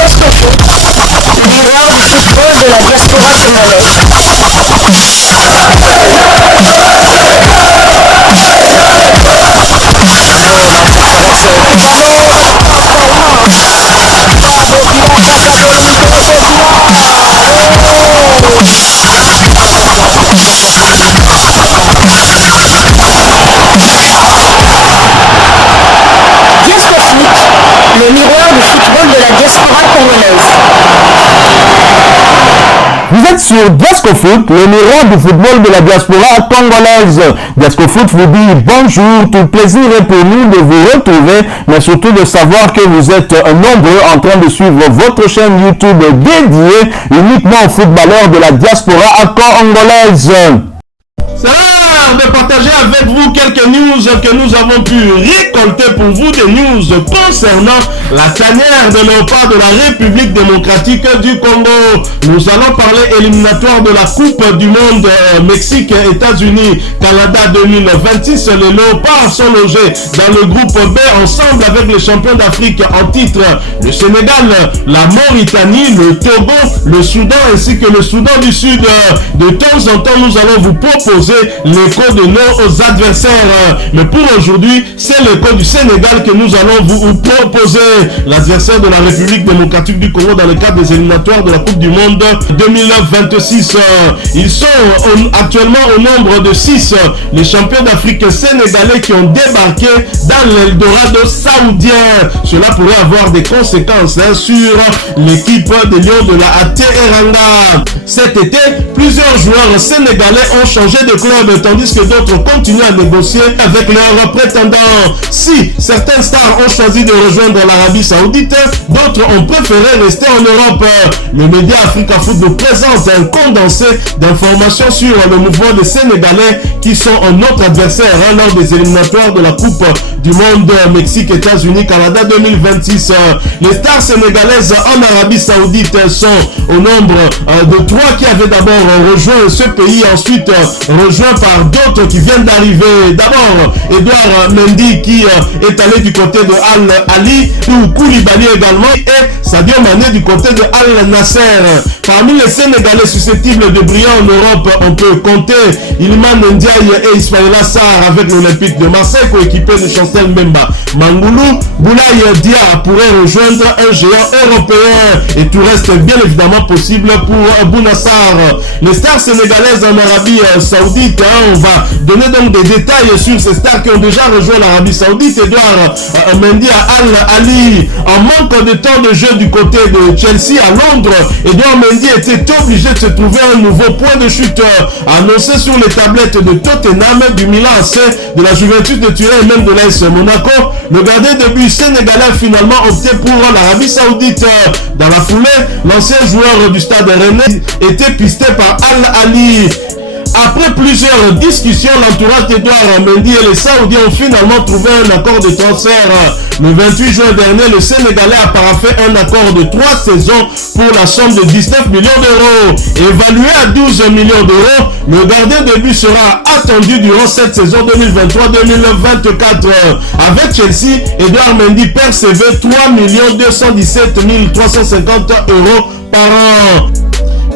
Diascofoot, miroir du football de la diaspora congolaise. Le miroir du football de la diaspora congolaise. Vous êtes sur Diascofoot, le miroir du football de la diaspora congolaise. Diascofoot vous dit bonjour, tout plaisir est pour nous de vous retrouver, mais surtout de savoir que vous êtes nombreux en train de suivre votre chaîne YouTube dédiée uniquement aux footballeurs de la diaspora congolaise. C'est l'heure de partager avec vous quelques news que nous avons pu récolter pour vous, des news concernant la tanière de léopard de la République démocratique du Congo. Nous allons parler éliminatoire de la Coupe du Monde Mexique, États-Unis, Canada 2026. Les léopards sont logés dans le groupe B ensemble avec les champions d'Afrique en titre, le Sénégal, la Mauritanie, le Togo, le Soudan ainsi que le Soudan du Sud. De temps en temps, nous allons vous proposer l'écho de nos adversaires. Mais pour aujourd'hui, c'est l'écho du Sénégal que nous allons vous proposer. L'adversaire de la République démocratique du Congo dans le cadre des éliminatoires de la Coupe du Monde 2026. Ils sont actuellement au nombre de 6. Les champions d'Afrique sénégalais qui ont débarqué dans l'Eldorado saoudien. Cela pourrait avoir des conséquences sur l'équipe des Lions de la Teranga. Cet été, plusieurs joueurs sénégalais ont changé de club, tandis que d'autres continuent à négocier avec leurs prétendants. Si certaines stars ont choisi de rejoindre l'Arabie Saoudite, d'autres ont préféré rester en Europe. Le média Africa Foot nous présente un condensé d'informations sur le mouvement des Sénégalais qui sont notre adversaire lors des éliminatoires de la Coupe du Monde Mexique, États-Unis, Canada 2026. Les stars sénégalaises en Arabie Saoudite sont au nombre de 3 qui avaient d'abord rejoint ce pays, ensuite rejoint par d'autres qui viennent d'arriver. D'abord, Edouard Mendy qui est allé du côté de Al Ali, ou Koulibaly également, et Sadio Mané du côté de Al Nasser. Parmi les Sénégalais susceptibles de briller en Europe, on peut compter Iliman Ndiaye et Ismaïla Sarr avec l'Olympique de Marseille, coéquipé de Chancel Mbemba Mangoulou. Boulaye Dia pourrait rejoindre un géant européen, et tout reste bien évidemment possible pour Bounassar. Les stars sénégalaises en Arabie Saoudite, on va donner donc des détails sur ces stars qui ont déjà rejoint l'Arabie Saoudite. Edouard Mendy à Al Ali, en manque de temps de jeu du côté de Chelsea à Londres, Edouard Mendy était obligé de se trouver un nouveau point de chute annoncé sur les tablettes de Tottenham, du Milan AC, de la Juventus de Turin et même de l'AS Monaco. Le gardien de but sénégalais a finalement opté pour l'Arabie Saoudite. Dans la foulée, l'ancien joueur du Stade Rennais était pisté par Al Ali. Après plusieurs discussions, l'entourage d'Edouard Mendy et les Saoudiens ont finalement trouvé un accord de transfert. Le 28 juin dernier, le Sénégalais a paraphé un accord de 3 saisons pour la somme de 19 millions d'euros. Évalué à 12 millions d'euros, le gardien de but sera attendu durant cette saison 2023-2024. Avec Chelsea, Edouard Mendy percevait 3 217 350 euros par an.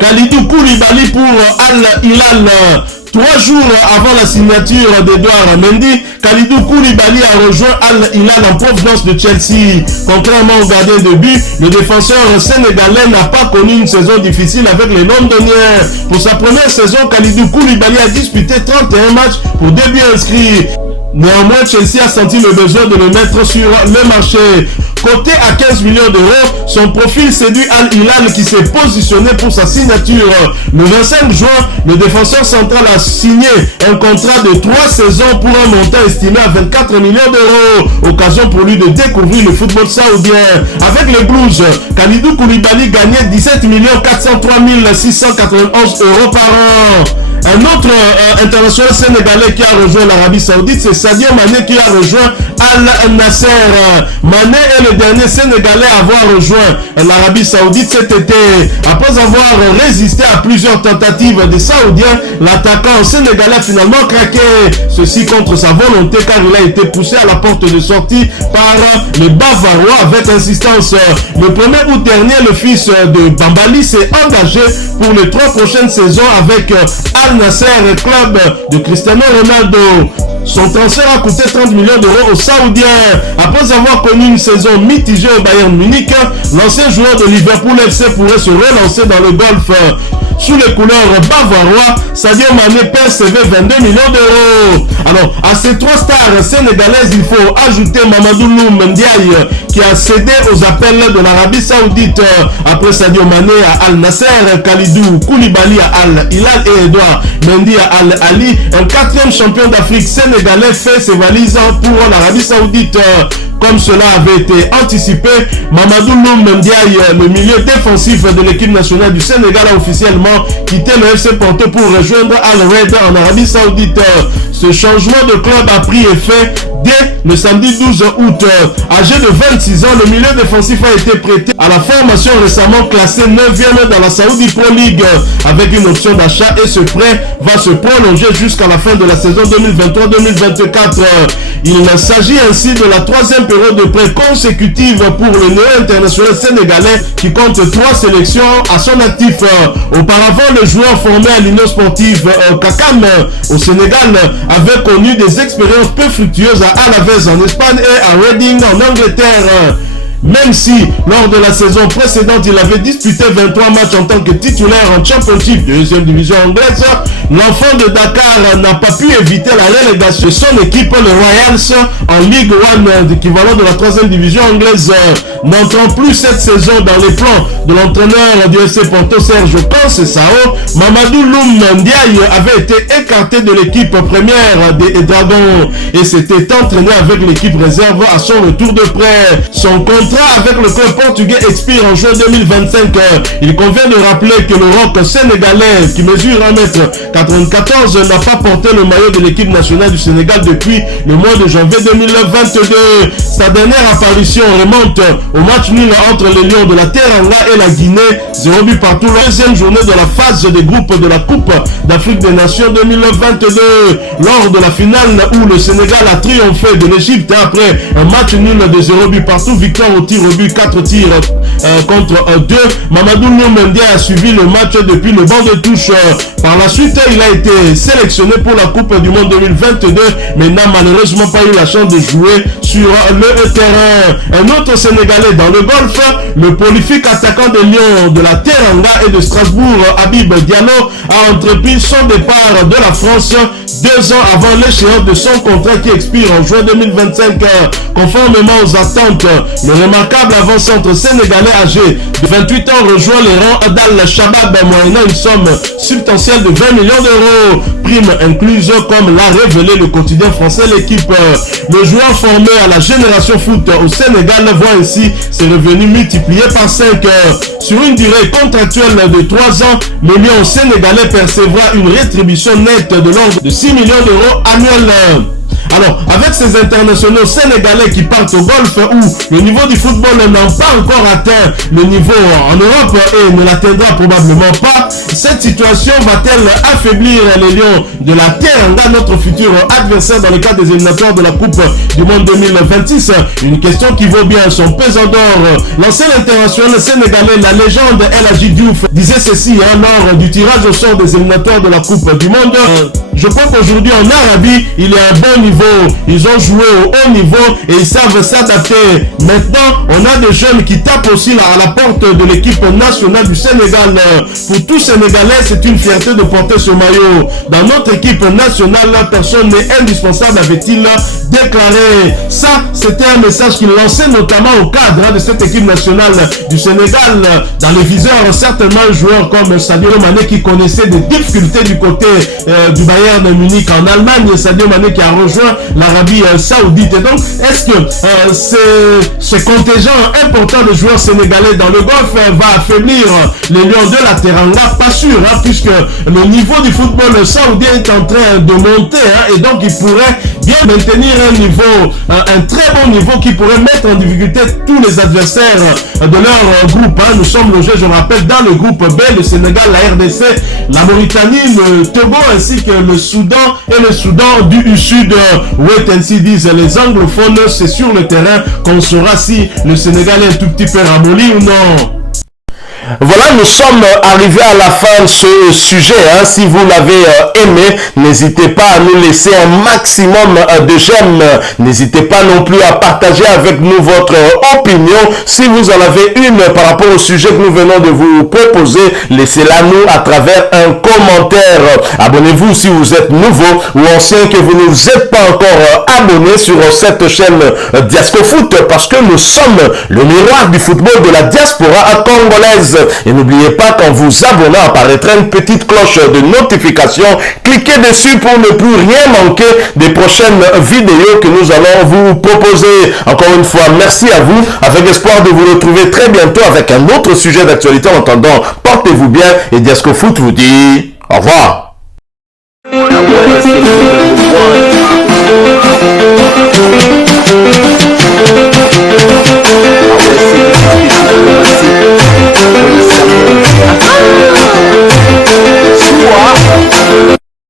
Kalidou Koulibaly pour Al Hilal. 3 jours avant la signature d'Edouard Mendy, Kalidou Koulibaly a rejoint Al Hilal en provenance de Chelsea. Contrairement au gardien de but, le défenseur sénégalais n'a pas connu une saison difficile avec les Londoniens. Pour sa première saison, Kalidou Koulibaly a disputé 31 matchs pour 2 buts inscrits. Néanmoins, Chelsea a senti le besoin de le mettre sur le marché. Coté à 15 millions d'euros, son profil séduit Al Hilal qui s'est positionné pour sa signature. Le 25 juin, le défenseur central a signé un contrat de 3 saisons pour un montant estimé à 24 millions d'euros. Occasion pour lui de découvrir le football saoudien. Avec les Blues, Kalidou Koulibaly gagnait 17 403 691 euros par an. Un autre international sénégalais qui a rejoint l'Arabie Saoudite, c'est Sadio Mané qui a rejoint Al Nasser. Mané est le dernier Sénégalais à avoir rejoint l'Arabie Saoudite cet été. Après avoir résisté à plusieurs tentatives des Saoudiens, l'attaquant sénégalais a finalement craqué. Ceci contre sa volonté car il a été poussé à la porte de sortie par les Bavarois avec insistance. Le 1er août dernier, le fils de Bambali s'est engagé pour les 3 prochaines saisons avec Al Nasser, club de Cristiano Ronaldo. Son transfert a coûté 30 millions d'euros aux Saoudiens. Après avoir connu une saison mitigée au Bayern Munich, l'ancien joueur de Liverpool FC pourrait se relancer dans le golf. Sous les couleurs bavarois, Sadio Mané percevait 22 millions d'euros. Alors, à ces 3 stars sénégalaises, il faut ajouter Mamadou Loum Ndiaye qui a cédé aux appels de l'Arabie Saoudite. Après Sadio Mané à Al Nasser, Khalidou Koulibaly à Al Hilal et Edouard Mendy à Al Ali, un 4e champion d'Afrique sénégalais fait ses valises pour l'Arabie Saoudite. Comme cela avait été anticipé, Mamadou Loum Ndiaye, le milieu défensif de l'équipe nationale du Sénégal, a officiellement quitté le FC Porto pour rejoindre Al Raed en Arabie Saoudite. Ce changement de club a pris effet dès le samedi 12 août. Âgé de 26 ans, le milieu défensif a été prêté à la formation récemment classée 9e dans la Saudi Pro League avec une option d'achat et ce prêt va se prolonger jusqu'à la fin de la saison 2023-2024. Il s'agit ainsi de la 3e période de prêt consécutive pour le néo-international sénégalais qui compte 3 sélections à son actif. Auparavant, le joueur formé à l'Union sportive Kakam au Sénégal avait connu des expériences peu fructueuses à Alavés en Espagne et à Reading en Angleterre. Même si, lors de la saison précédente, il avait disputé 23 matchs en tant que titulaire en Championship, 2e division anglaise, l'enfant de Dakar n'a pas pu éviter la relégation de son équipe, les Royals, en Ligue 1, d'équivalent de la 3e division anglaise. N'entrant plus cette saison dans les plans de l'entraîneur du FC Porto, Serge Conceição, Mamadou Loum Ndiaye avait été écarté de l'équipe première des Dragons et s'était entraîné avec l'équipe réserve à son retour de prêt. Son contrat avec le club portugais expire en juin 2025. Il convient de rappeler que le roc sénégalais, qui mesure 1m94, n'a pas porté le maillot de l'équipe nationale du Sénégal depuis le mois de janvier 2022. Sa dernière apparition remonte au match nul entre les Lions de la Teranga et la Guinée, 0 but partout, la 2e journée de la phase des groupes de la Coupe d'Afrique des Nations 2022. Lors de la finale où le Sénégal a triomphé de l'Égypte après un match nul de 0 but partout, victoire au tir au but, 4 tirs contre 2. Mamadou Loum Ndiaye a suivi le match depuis le banc de touche. Par la suite, il a été sélectionné pour la Coupe du Monde 2022, mais n'a malheureusement pas eu la chance de jouer sur le terrain. Un autre Sénégalais dans le golf, le prolifique attaquant des Lions de la Teranga et de Strasbourg, Habib Diallo, a entrepris son départ de la France 2 ans avant l'échéance de son contrat qui expire en juin 2025. Conformément aux attentes, le remarquable avant-centre sénégalais âgé de 28 ans rejoint les rangs d'Al-Shabaab moyennant une somme substantielle de 20 millions d'euros, prime incluse comme l'a révélé le quotidien français L'équipe. Le joueur formé à la génération foot au Sénégal voit ainsi ses revenus multipliés par 5. Sur une durée contractuelle de 3 ans, le Lion sénégalais percevra une rétribution nette de l'ordre de 6 millions d'euros annuels. Alors, avec ces internationaux sénégalais qui partent au golf où le niveau du football n'a pas encore atteint le niveau en Europe et ne l'atteindra probablement pas, cette situation va-t-elle affaiblir les Lions de la Teranga, notre futur adversaire dans le cadre des éliminatoires de la Coupe du Monde 2026? Une question qui vaut bien son pesant d'or. L'ancien international sénégalais, la légende El Hadji Diouf, disait ceci lors du tirage au sort des éliminatoires de la Coupe du Monde. Je crois qu'aujourd'hui en Arabie, il y a un bon niveau. Ils ont joué au haut niveau et ils savent s'adapter. Maintenant, on a des jeunes qui tapent aussi à la porte de l'équipe nationale du Sénégal. Pour tous Sénégalais, c'est une fierté de porter ce maillot. Dans notre équipe nationale, personne n'est indispensable, avait-il déclaré. Ça, c'était un message qu'il lançait notamment au cadre de cette équipe nationale du Sénégal. Dans les viseurs, certainement un joueur comme Sadio Mané qui connaissait des difficultés du côté du Bayern Munich en Allemagne. Sadio Mané qui a rejoint l'Arabie Saoudite. Et donc, est-ce que ce contingent important de joueurs sénégalais dans le golf va affaiblir les Lions de la Teranga? Pas sûr, puisque le niveau du football saoudien est en train de monter et donc il pourrait bien maintenir un niveau, un très bon niveau qui pourrait mettre en difficulté tous les adversaires de leur groupe. Hein. Nous sommes logés, je rappelle, dans le groupe B, le Sénégal, la RDC, la Mauritanie, le Togo ainsi que le Soudan et le Soudan du Sud. Wait and see, disent les anglophones, c'est sur le terrain qu'on saura si le Sénégal est un tout petit peu ramolli ou non. Voilà, nous sommes arrivés à la fin de ce sujet. Hein. Si vous l'avez aimé, n'hésitez pas à nous laisser un maximum de j'aime. N'hésitez pas non plus à partager avec nous votre opinion. Si vous en avez une par rapport au sujet que nous venons de vous proposer, laissez-la nous à travers un commentaire. Abonnez-vous si vous êtes nouveau ou ancien que vous ne vous êtes pas encore abonné sur cette chaîne Diascofoot, parce que nous sommes le miroir du football de la diaspora congolaise. Et n'oubliez pas qu'en vous abonnant apparaîtra une petite cloche de notification. Cliquez dessus pour ne plus rien manquer des prochaines vidéos que nous allons vous proposer. Encore une fois, merci à vous, avec espoir de vous retrouver très bientôt avec un autre sujet d'actualité. En attendant, portez-vous bien et Diascofoot vous dit au revoir.